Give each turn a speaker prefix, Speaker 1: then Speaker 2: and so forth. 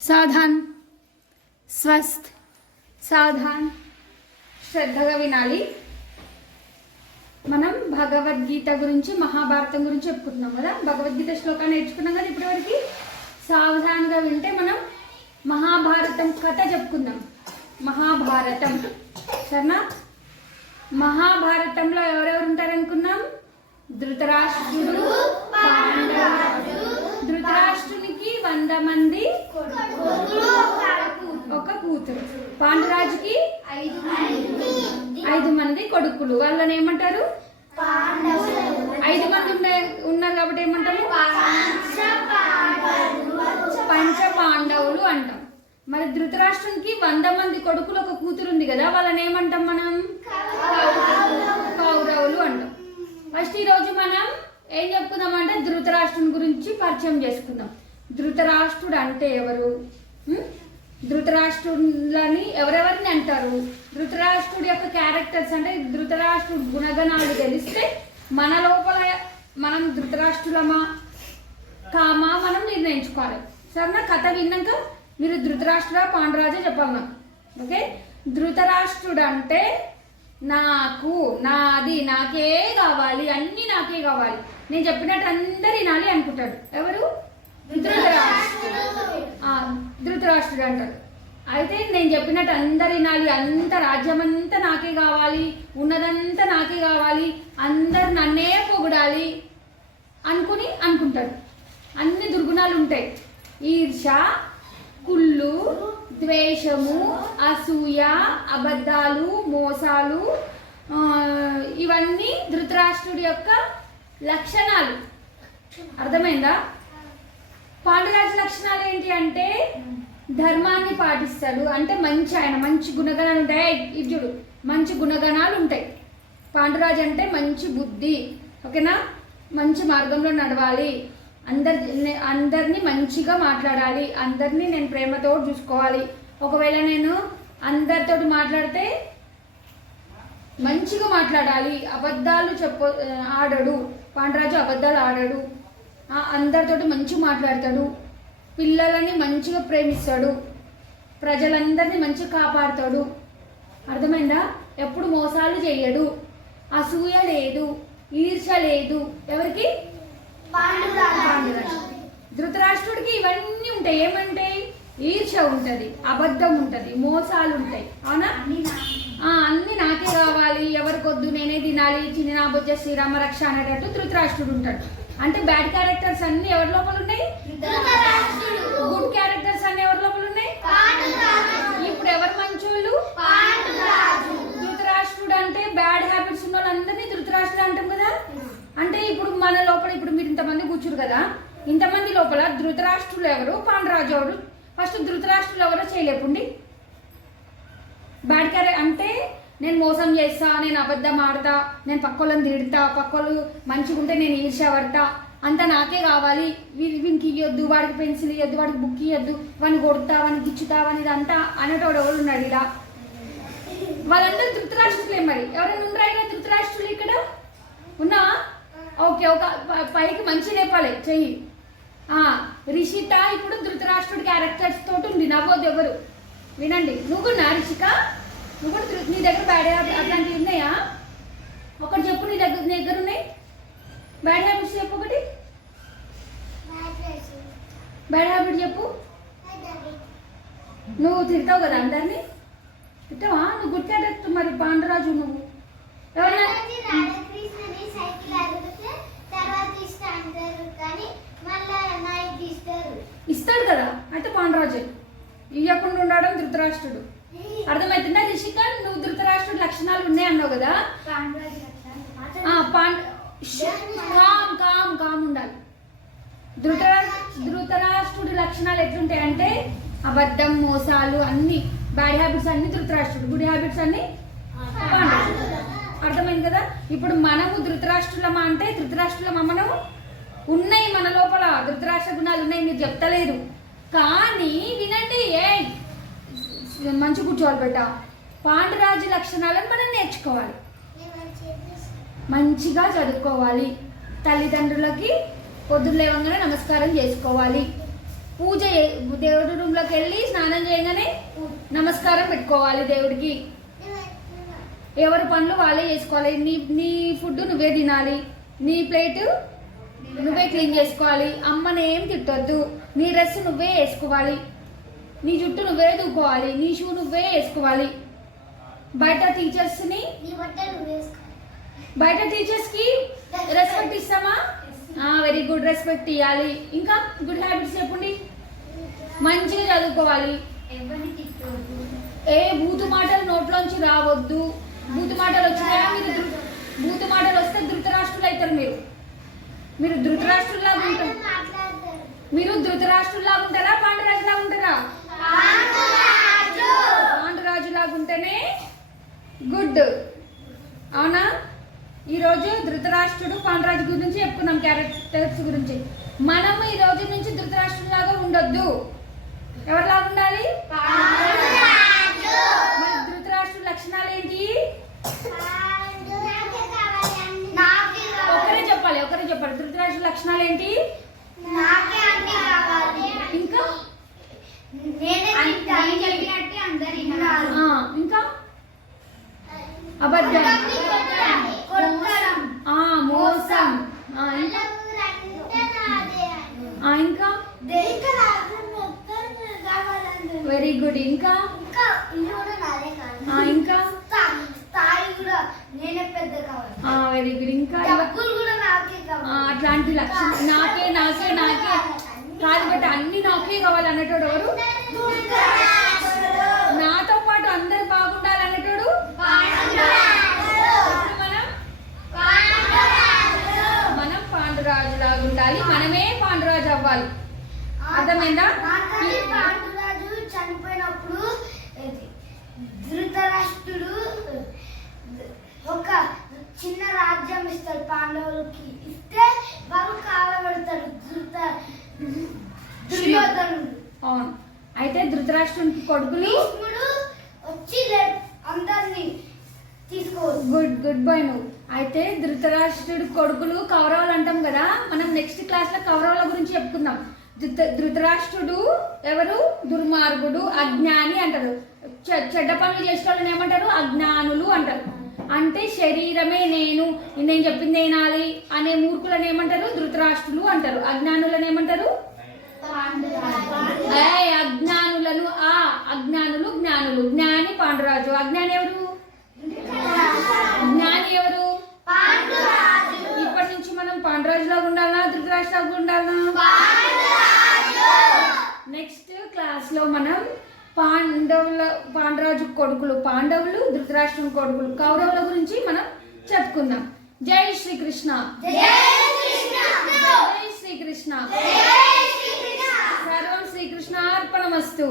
Speaker 1: సాధాన్ స్వస్థ్ సాధాన్ శ్రద్ధగా వినాలి. మనం భగవద్గీత గురించి మహాభారతం గురించి చెప్పుకుంటున్నాం కదా. భగవద్గీత శ్లోకాన్ని నేర్చుకున్నాం కదా ఇప్పటివరకు? సావధానంగా వింటే మనం మహాభారతం కథ చెప్పుకుందాం. మహాభారతం. సరేనా? మహాభారతంలో ఎవరెవరు ఉంటారనుకున్నాం? ధృతరాష్ట్రుడు ధృతరాష్ట్రుని వంద మంది ఒక కూతురు. పాండురాజుకి ఐదు మంది. కొడుకులు. వాళ్ళని ఏమంటారు? ఐదు మంది ఉన్నారు కాబట్టి ఏమంటారు? పంచ పాండవులు అంటాం. మరి ధృతరాష్ట్రునికి వంద మంది కొడుకులు ఒక కూతురు ఉంది కదా వాళ్ళని ఏమంటాం మనం? కౌరవులు అంటాం. ఫస్ట్ ఈ రోజు మనం ఏం చెప్పుకుందాం అంటే ధృతరాష్ట్రుని గురించి పరిచయం చేసుకుందాం. ధృతరాష్ట్రుడు అంటే ఎవరు ధృతరాష్ట్రులని ఎవరెవరిని అంటారు? ధృతరాష్ట్రుడి యొక్క క్యారెక్టర్స్ అంటే ధృతరాష్ట్రుడు గుణగణాలు తెలిస్తే మన లోపల మనం ధృతరాష్ట్రులమా? కామా? మనం నిర్ణయించుకోవాలి. సరేనా? కథ విన్నాక మీరు ధృతరాష్ట్ర పాండురాజే చెప్పాలి ఓకే? ధృతరాష్ట్రుడు అంటే నాకు నాది నాకే కావాలి అన్నీ నాకే కావాలి. నేను చెప్పినట్టు అందరు వినాలి అనుకుంటాడు. ఎవరు? ధృతరాష్ట్రుడు. ధృతరాష్ట్రుడు అంటాడు అయితే నేను చెప్పినట్టు అందరు వినాలి అంత రాజ్యం అంతా నాకే కావాలి ఉన్నదంతా నాకే కావాలి అందరు నన్నే పొగడాలి అనుకుని అనుకుంటాడు అన్ని దుర్గుణాలు ఉంటాయి. ఈర్ష కుళ్ళు ద్వేషము అసూయ అబద్ధాలు మోసాలు ఇవన్నీ ధృతరాష్ట్రుడి యొక్క లక్షణాలు. అర్థమైందా? పాండురాజు లక్షణాలు ఏంటి అంటే ధర్మాన్ని పాటిస్తాడు. అంటే మంచి ఆయన మంచి గుణగణాలు ఉంటాయి. ఇది మంచి గుణగణాలు ఉంటాయి. పాండురాజు అంటే మంచి బుద్ధి ఓకేనా? మంచి మార్గంలో నడవాలి. అందరి అందరినీ మంచిగా మాట్లాడాలి. అందరినీ నేను ప్రేమతో చూసుకోవాలి. ఒకవేళ నేను అందరితోటి మాట్లాడితే మంచిగా మాట్లాడాలి. అబద్ధాలు చెప్ప ఆడడు. పాండరాజు అబద్ధాలు ఆడడు. అందరితోటి మంచిగా మాట్లాడతాడు. పిల్లలని మంచిగా ప్రేమిస్తాడు. ప్రజలందరినీ మంచిగా కాపాడుతాడు. అర్థమైందా? ఎప్పుడు మోసాలు చేయడు. అసూయ లేదు. ఈర్ష లేదు. ఎవరికి. ధృతరాష్ట్రుడికి ఇవన్నీ ఉంటాయి. ఏమంటాయి ఈర్ష ఉంటది అబద్ధం ఉంటది మోసాలు ఉంటాయి. అవునా? అన్ని నాకే కావాలి. ఎవరికొద్దు నేనే తినాలి. చిన్న నా బొజ్జ శ్రీరామ రక్ష అనేటట్టు ధృతరాష్ట్రుడు ఉంటాడు. అంటే బ్యాడ్ క్యారెక్టర్స్ అన్ని ఎవరి లోపల ఉన్నాయి? గుడ్ క్యారెక్టర్స్ అన్ని ఎవరి లోపల ఉన్నాయి? ఇప్పుడు ఎవరు మంచోళ్ళు? ధృతరాష్ట్రుడు అంటే బ్యాడ్ హ్యాబిట్స్ ఉన్న వాళ్ళందరినీ ధృతరాష్ట్రుడు అంటాం కదా? అంటే ఇప్పుడు మన లోపల ఇప్పుడు మీరు ఇంతమంది కూర్చురు కదా? ఇంతమంది లోపల ధృతరాష్ట్రులు ఎవరు? పాండరాజు ఎవరు? ఫస్ట్ ధృతరాష్ట్రులు ఎవరో చేయలేపుండి బ్యాడ్ క్యారెక్టర్ అంటే నేను మోసం చేస్తా నేను అబద్ధం ఆడతా నేను పక్కోళ్ళని తిడతా పక్కోళ్ళు మంచిగా ఉంటే నేను ఈర్ష్య పడతా. అంతా నాకే కావాలి. వీ- వీనికి ఇవ్వద్దు వాడికి పెన్సిల్ ఇవ్వద్దు వాడికి బుక్ ఇవ్వద్దు వాడిని కొడతా వాడిని గిచ్చుతా వాడిని ఇదంతా అనేటోడు ఎవరు ఉన్నాడు ఇలా? వాళ్ళందరూ ధృతరాష్ట్రులే మరి. ఎవరైనా ఉండరా ధృతరాష్ట్రులు ఇక్కడ? ఉన్నా? ఓకే ఒక పైకి మంచి లేపాలి. చెయ్యి. రిషిత ఇప్పుడు ధృతరాష్ట్రుడి క్యారెక్టర్స్ తోటి ఉంది. నవ్వద్దు ఎవరు? వినండి. నువ్వు నా రిషిక? నువ్వు కూడా ధృ- నీ దగ్గర బ్యాడ్ హ్యాబిట్ అట్లాంటివి ఉన్నాయా? ఒకటి చెప్పు నీ దగ్గర నీ దగ్గర ఉన్నాయి? బ్యాడ్ హ్యాబిట్స్ చెప్పు ఒకటి. బ్యాడ్ హ్యాబిట్ చెప్పు. నువ్వు తిడతావు కదా అందరినీ? తిట్టావా? నువ్వు గుర్తు మరి పాండరాజు నువ్వు. ఎవరైనా ఇస్తాడు కదా. అంటే పాండరాజు ఇవ్వకుండా ఉండడం ధృతరాష్ట్రుడు. అర్థమవుతుందా రిషిక? నువ్వు ధృతరాష్ట్రుడి లక్షణాలు ఉన్నాయి అన్నావు కదా కామ్ కామ్ కామ్ ఉండాలి. ధృతరా ధృతరాష్ట్రుడి లక్షణాలు ఎట్లుంటాయంటే అబద్ధం మోసాలు అన్ని బ్యాడ్ హ్యాబిట్స్ అన్ని ధృతరాష్ట్రుడు గుడ్ హ్యాబిట్స్ అన్ని అర్థమైంది కదా? ఇప్పుడు మనము ధృతరాష్ట్రులమా అంటే ధృతరాష్ట్రులమా మనం ఉన్నాయి మన లోపల. ధృతరాష్ట్ర గుణాలు ఉన్నాయి మీరు చెప్తలేదు. కానీ వినండి ఏ మంచి కూర్చోవాలి బిడ్డ పాండురాజు లక్షణాలను మనం నేర్చుకోవాలి. మంచిగా చదువుకోవాలి. తల్లిదండ్రులకి పొద్దున్న లేవంగానే నమస్కారం చేసుకోవాలి. పూజ దేవుడి రూమ్లోకి వెళ్ళి స్నానం చేయగానే నమస్కారం పెట్టుకోవాలి దేవుడికి. ఎవరి పనులు వాళ్ళే చేసుకోవాలి. నీ నీ ఫుడ్ నువ్వే తినాలి. నీ ప్లేటు నువ్వే క్లీన్ చేసుకోవాలి. అమ్మని ఏం తిట్టొద్దు. నీ డ్రెస్ నువ్వే వేసుకోవాలి. నీ జుట్టు నువ్వే దూకోవాలి నీ షూ నువ్వే వేసుకోవాలి. బయట టీచర్స్ని బయట టీచర్స్కి రెస్పెక్ట్ ఇస్తామా? వెరీ గుడ్ రెస్పెక్ట్ ఇవ్వాలి ఇంకా గుడ్ హ్యాబిట్స్ చెప్పండి. మంచిగా చదువుకోవాలి. ఏ బూతు మాటలు నోట్లోంచి రావద్దు. బూతు మాటలు వచ్చినాయా మీరు? బూతు మాటలు వస్తే ధృతరాష్ట్రులు అవుతారు మీరు. మీరు ధృతరాష్ట్రులాగా ఉంటారు మీరు ధృతరాష్ట్రులాగా ఉంటారా పాండురాజులాగా ఉంటారా పాండురాజులాగా ఉంటేనే గుడ్ అవునా ఈరోజు ధృతరాష్ట్రుడు పాండురాజు గురించి చెప్పుకున్నాం క్యారెక్టర్స్ గురించి. మనం ఈ రోజు నుంచి ధృతరాష్ట్రులాగా ఉండొద్దు. ఎవరిలాగా ఉండాలి ధృతరాష్ట్రుడు లక్షణాలు ఏంటి? ఒకరే చెప్పాలి ఒకరే చెప్పాలి. ధృతరాష్ట్రుడు లక్షణాలు ఏంటి? ఇంకా
Speaker 2: నేనే తింటాను చెప్పినట్టే అందరు వినాలి
Speaker 1: ఆ, ఇంకా అబద్ధం
Speaker 2: కొట్టడం
Speaker 1: ఆ, మోసం ఆ, ఇంకా ఆ, ఇంకా వెరీ గుడ్ ఇంకా? ఆ, ఇంకా?
Speaker 2: స్థాయి కూడా నేనే పెద్ద కావాలి.
Speaker 1: వెరీ గుడ్ ఇంకా
Speaker 2: డబ్బులు కూడా నాకే
Speaker 1: ఆ,
Speaker 2: కావాలి
Speaker 1: అట్లాంటి లక్షణం నాకే నాకే నాకే. కాదు బట్ అన్ని నాకే కావాలి అన్నటోడు ఎవరు నాతో పాటు అందరు బాగుండాలి అన్నటోడు ఇప్పుడు మనం మనం పాండురాజు లాగా ఉండాలి మనమే పాండురాజు అవ్వాలి అర్థమైందా?
Speaker 2: నాకని పాండురాజు చనిపోయినప్పుడు ఇది, ధృతరాష్ట్రుడు ఒక చిన్న రాజ్యం ఇస్తాడు పాండవులకి ఇస్తే వాళ్ళు కాలబెడతాడు ధృత దుర్యోధనుడు
Speaker 1: అవును అయితే ధృతరాష్ట్రునికి కొడుకులు
Speaker 2: భీష్ముడు వచ్చి లే- అందరినీ తీసుకోవచ్చు
Speaker 1: నువ్వు అయితే ధృతరాష్ట్రుడి కొడుకులు కౌరవులు అంటాం కదా మనం నెక్స్ట్ క్లాస్లో కౌరవుల గురించి చెప్పుకుందాం. ధృత ధృతరాష్ట్రుడు ఎవరు? దుర్మార్గుడు అజ్ఞాని అంటారు. చెడ్డ పనులు చేసే వాళ్ళని ఏమంటారు? అజ్ఞానులు అంటారు. అంటే శరీరమే నేను నేను చెప్పింది వినాలి అనే మూర్ఖులను ఏమంటారు? ధృతరాష్ట్రులు అంటారు. అజ్ఞానులను ఏమంటారు? అజ్ఞానులను ఆ అజ్ఞానులు జ్ఞానులు. జ్ఞాని పాండురాజు. అజ్ఞాని ఎవరు? జ్ఞాని ఎవరు ఇప్పటి నుంచి మనం పాండురాజులాగా ఉండాలా? ధృతరాష్ట్రలాగా ఉండాలా? నెక్స్ట్ క్లాస్లో మనం పాండవుల పాండరాజు కొడుకులు పాండవులు ధృతరాష్ట్రం కొడుకులు కౌరవుల గురించి మనం చెప్పుకుందాం. జై శ్రీకృష్ణ. జై శ్రీకృష్ణ. సర్వం శ్రీకృష్ణ. అర్పణమస్తు